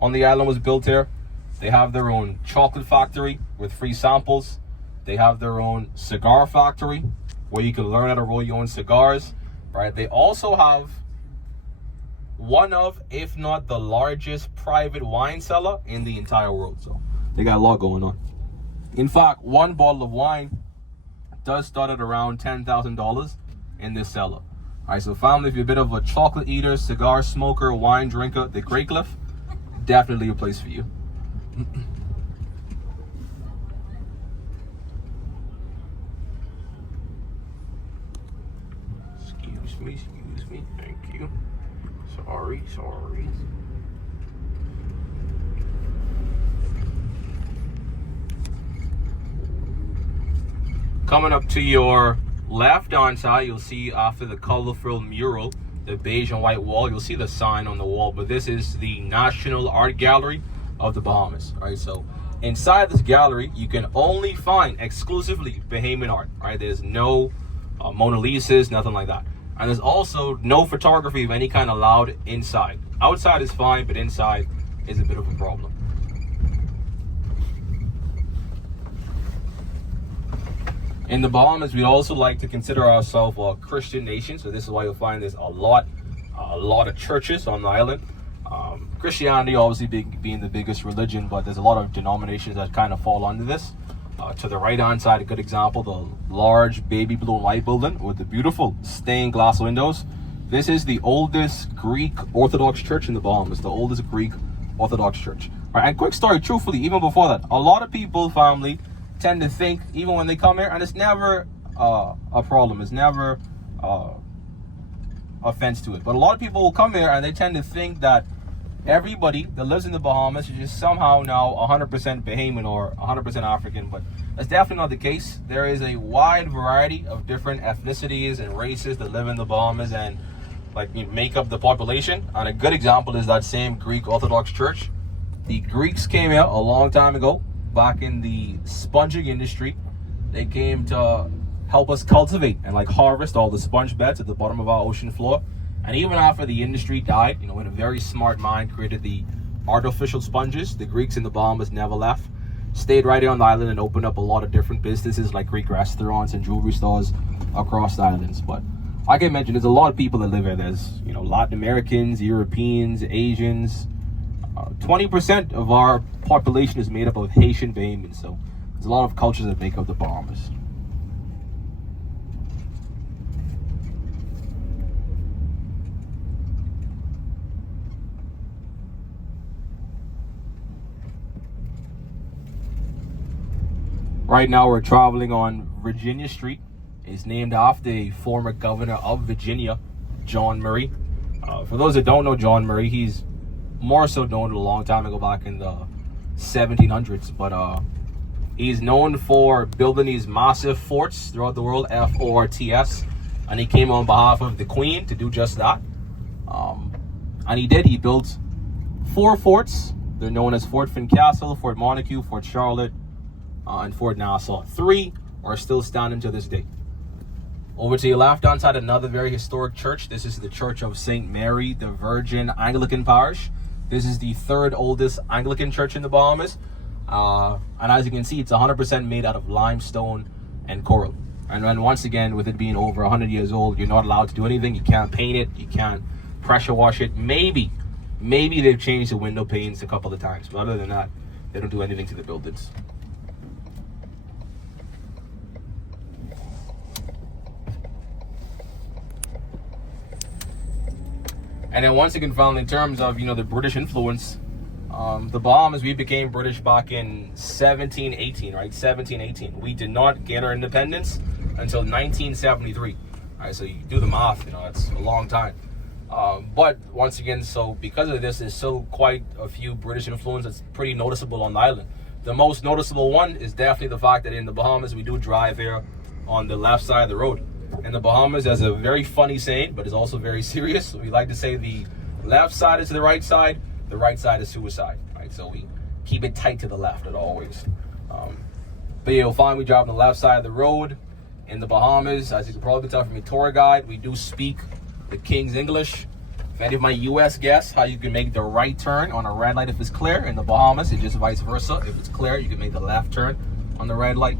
on the island was built here. They have their own chocolate factory with free samples. They have their own cigar factory where you can learn how to roll your own cigars, right? They also have one of, if not the largest private wine cellar in the entire world. So they got a lot going on. In fact, one bottle of wine does start at around $10,000 in this cellar. All right, so family, if you're a bit of a chocolate eater, cigar smoker, wine drinker, the Great Cliff, definitely a place for you. Excuse me, thank you. Sorry. Coming up to your left on side, you'll see after the colorful mural, the beige and white wall, you'll see the sign on the wall, but this is the National Art Gallery of the Bahamas. Right, so inside this gallery you can only find exclusively Bahamian art. Right, there's no Mona Lisas, nothing like that, and there's also no photography of any kind allowed inside. Outside is fine, but inside is a bit of a problem. In the Bahamas, we also like to consider ourselves a Christian nation, so this is why you'll find there's a lot of churches on the island. Christianity obviously being the biggest religion, but there's a lot of denominations that kind of fall under this. To the right hand side, a good example, the large baby blue and white building with the beautiful stained glass windows. This is the oldest Greek Orthodox church in the Bahamas, the oldest Greek Orthodox church. All right, and quick story, truthfully, even before that, a lot of people, family, tend to think, even when they come here, and it's never a problem, it's never offense to it, but a lot of people will come here and they tend to think that everybody that lives in the Bahamas is just somehow now 100% Bahamian or 100% African, but that's definitely not the case. There is a wide variety of different ethnicities and races that live in the Bahamas and make up the population. And a good example is that same Greek Orthodox church. The Greeks came here a long time ago, back in the sponging industry. They came to help us cultivate and harvest all the sponge beds at the bottom of our ocean floor. And even after the industry died, when a very smart mind created the artificial sponges, the Greeks in the Bahamas never left, stayed right here on the island and opened up a lot of different businesses like Greek restaurants and jewelry stores across the islands. But like I mentioned, there's a lot of people that live here. There's Latin Americans, Europeans, Asians. 20% of our population is made up of Haitian Bahamians, so there's a lot of cultures that make up the Bahamas. Right now we're traveling on Virginia Street. It's named after a former governor of Virginia, John Murray. For those that don't know John Murray, he's more so known a long time ago, back in the 1700s, but he's known for building these massive forts throughout the world, F-O-R-T-S, and he came on behalf of the Queen to do just that. And he built 4 forts. They're known as Fort Fincastle, Fort Montague, Fort Charlotte, and Fort Nassau. 3 are still standing to this day. Over to your left hand side, another very historic church. This is the Church of St. Mary the Virgin Anglican Parish. This is the 3rd oldest Anglican church in the Bahamas. And as you can see, it's 100% made out of limestone and coral. And once again, with it being over 100 years old, you're not allowed to do anything. You can't paint it. You can't pressure wash it. Maybe they've changed the window panes a couple of times. But other than that, they don't do anything to the buildings. And then once again, finally, in terms of, the British influence, the Bahamas, we became British back in 1718, right? 1718. We did not get our independence until 1973. All right, so you do the math, that's a long time. But once again, so because of this, there's still quite a few British influence that's pretty noticeable on the island. The most noticeable one is definitely the fact that in the Bahamas, we do drive here on the left side of the road. In the Bahamas, there's a very funny saying, but it's also very serious. We like to say the left side is the right side is suicide, right? So we keep it tight to the left at always. But you'll find we drive on the left side of the road in the Bahamas. As you can probably tell from your tour guide, we do speak the King's English. For any of my US guests, how you can make the right turn on a red light if it's clear. In the Bahamas, it's just vice versa. If it's clear, you can make the left turn on the red light.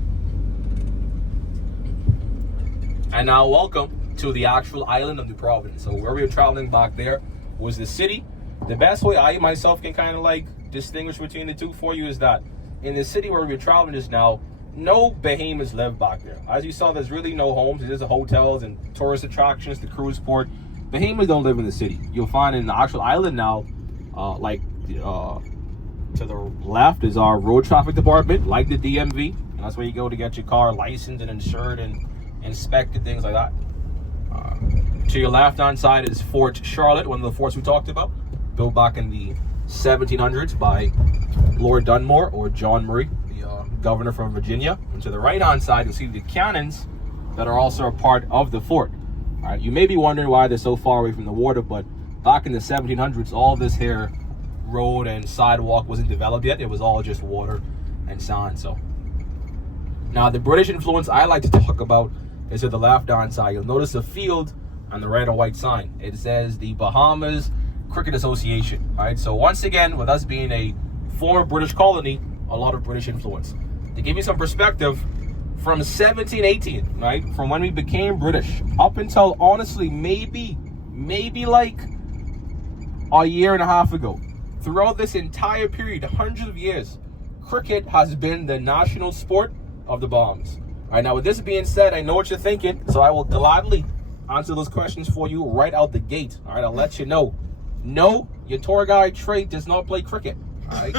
And now welcome to the actual island of New Providence. So where we were traveling back there was the city. The best way I myself can kind of like distinguish between the two for you is that in the city where we were traveling just now, no Bahamians live back there. As you saw, there's really no homes. There's hotels and tourist attractions, the cruise port. Bahamians don't live in the city. You'll find in the actual island now, to the left is our road traffic department, like the DMV. And that's where you go to get your car licensed and insured and inspected, things like that. To your left-hand side is Fort Charlotte, one of the forts we talked about, built back in the 1700s by Lord Dunmore or John Murray, the governor from Virginia. And to the right-hand side, you'll see the cannons that are also a part of the fort. All right, you may be wondering why they're so far away from the water, but back in the 1700s, all this here road and sidewalk wasn't developed yet. It was all just water and sand. So now the British influence I like to talk about is to the left-hand side. You'll notice a field on the red and white sign. It says the Bahamas Cricket Association. All right, so once again, with us being a former British colony, a lot of British influence. To give you some perspective, from 1718, right, from when we became British up until honestly maybe like a year and a half ago, throughout this entire period, hundreds of years, cricket has been the national sport of the Bahamas. All right, now with this being said, I know what you're thinking, so I will gladly answer those questions for you right out the gate. All right, I'll let you know. No, your tour guide Trey does not play cricket. All right.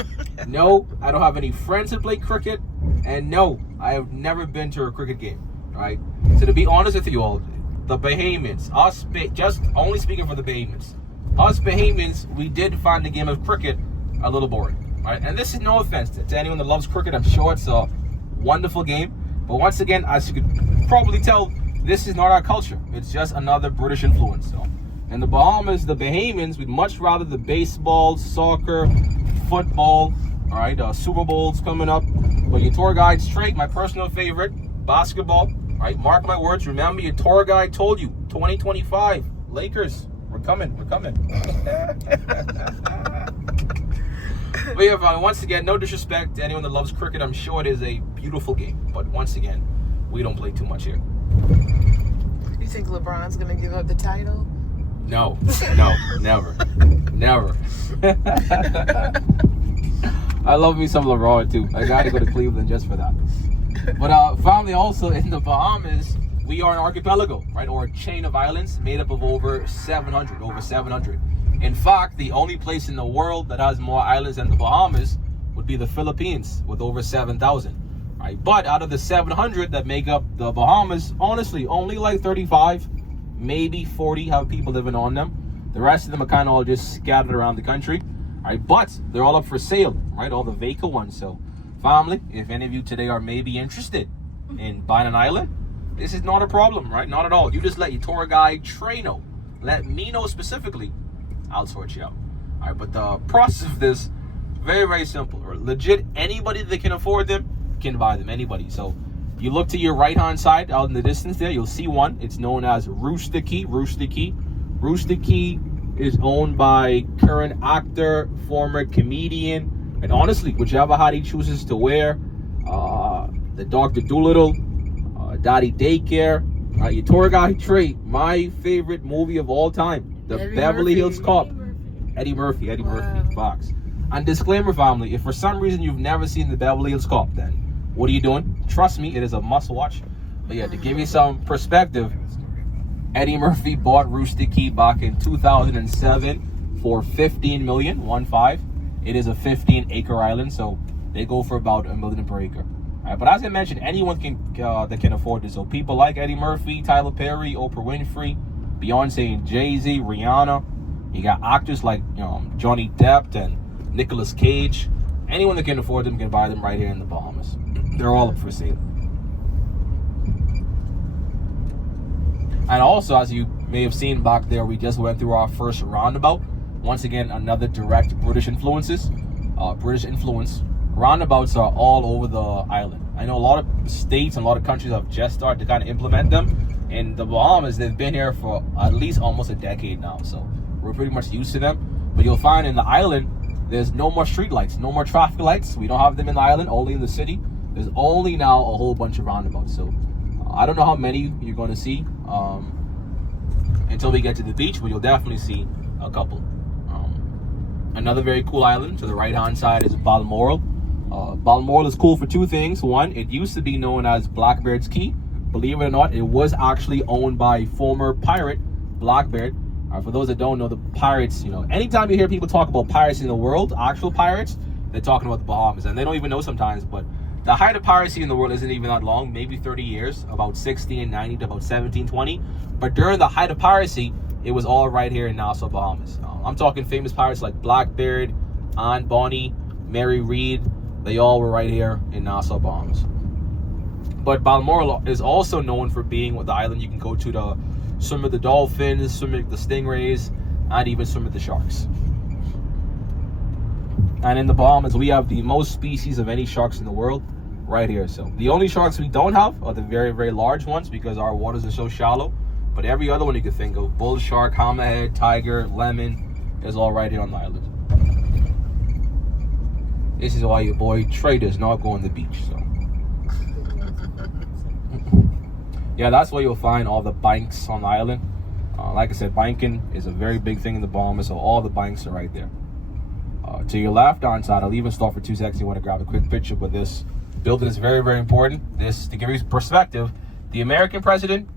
No, I don't have any friends that play cricket, and no, I have never been to a cricket game. All right. So to be honest with you all, the Bahamians, just only speaking for the Bahamians, us Bahamians, we did find the game of cricket a little boring. All right, and this is no offense to anyone that loves cricket. I'm sure it's a wonderful game, but once again, as you could probably tell, this is not our culture. It's just another British influence. So, in the Bahamas, the Bahamians, we'd much rather the baseball, soccer, football, all right, Super Bowls coming up. But your tour guide straight, my personal favorite, basketball, all right, mark my words. Remember, your tour guide told you, 2025, Lakers, we're coming. But yeah, once again, no disrespect to anyone that loves cricket. I'm sure it is a beautiful game. But once again, we don't play too much here. You think LeBron's going to give up the title? No, never. I love me some LeBron too. I gotta go to Cleveland just for that. But family, also in the Bahamas, we are an archipelago, right, or a chain of islands made up of over 700. In fact, the only place in the world that has more islands than the Bahamas would be the Philippines with over 7,000. Right, but out of the 700 that make up the Bahamas, honestly, only like 35. Maybe 40 have people living on them. The rest of them are kind of all just scattered around the country. All right, but they're all up for sale, right? All the vacant ones. So, family, if any of you today are maybe interested in buying an island, this is not a problem, right? Not at all. You just let your tour guide Trey know. Let me know specifically. I'll sort you out. All right, but the process of this, very, very simple. Or legit, anybody that can afford them can buy them. Anybody. So, you look to your right-hand side out in the distance there, you'll see one. It's known as Rooster Key. Rooster Key is owned by current actor, former comedian, and honestly, whichever hat he chooses to wear, the Dr. Doolittle, Daddy Daycare, your tour guide Trey, my favorite movie of all time, the Beverly Hills Cop. Eddie Murphy, Fox. And disclaimer, family, if for some reason you've never seen the Beverly Hills Cop, then what are you doing? Trust me, it is a must watch. But yeah, to give you some perspective, Eddie Murphy bought Rooster Key back in 2007 for $15 million, 1-5. It is a 15-acre island, so they go for about $1 million per acre. All right, but as I mentioned, anyone that can afford this. So people like Eddie Murphy, Tyler Perry, Oprah Winfrey, Beyonce and Jay-Z, Rihanna. You got actors like Johnny Depp and Nicolas Cage. Anyone that can afford them can buy them right here in the Bahamas. They're all up for sale. And also, as you may have seen back there, we just went through our first roundabout. Once again, another direct British influence. Roundabouts are all over the island. I know a lot of states and a lot of countries have just started to kind of implement them. In the Bahamas, they've been here for at least almost a decade now. So we're pretty much used to them. But you'll find in the island, there's no more street lights, no more traffic lights. We don't have them in the island, only in the city. There's only now a whole bunch of roundabouts. So I don't know how many you're going to see until we get to the beach, but you'll definitely see a couple. Another very cool island to the right-hand side is Balmoral. Balmoral is cool for two things. One, it used to be known as Blackbeard's Key. Believe it or not, it was actually owned by former pirate Blackbeard. For those that don't know, the pirates, anytime you hear people talk about pirates in the world, actual pirates, they're talking about the Bahamas. And they don't even know sometimes, but the height of piracy in the world isn't even that long, maybe 30 years, about 1690 to about 1720. But during the height of piracy, it was all right here in Nassau, Bahamas. I'm talking famous pirates like Blackbeard, Aunt Bonnie, Mary Read. They all were right here in Nassau, Bahamas. But Balmoral is also known for being the island you can go to swim with the dolphins, swim with the stingrays, and even swim with the sharks. And in the Bahamas, we have the most species of any sharks in the world right here. So the only sharks we don't have are the very, very large ones because our waters are so shallow. But every other one you could think of, bull shark, hammerhead, tiger, lemon, is all right here on the island. This is why your boy Trey does not go on the beach. So yeah, that's where you'll find all the banks on the island. Like I said, banking is a very big thing in the Bahamas, so all the banks are right there. To your left hand side, I'll even stop for 2 seconds. You want to grab a quick picture, but this building is very, very important. This, to give you perspective, the American president,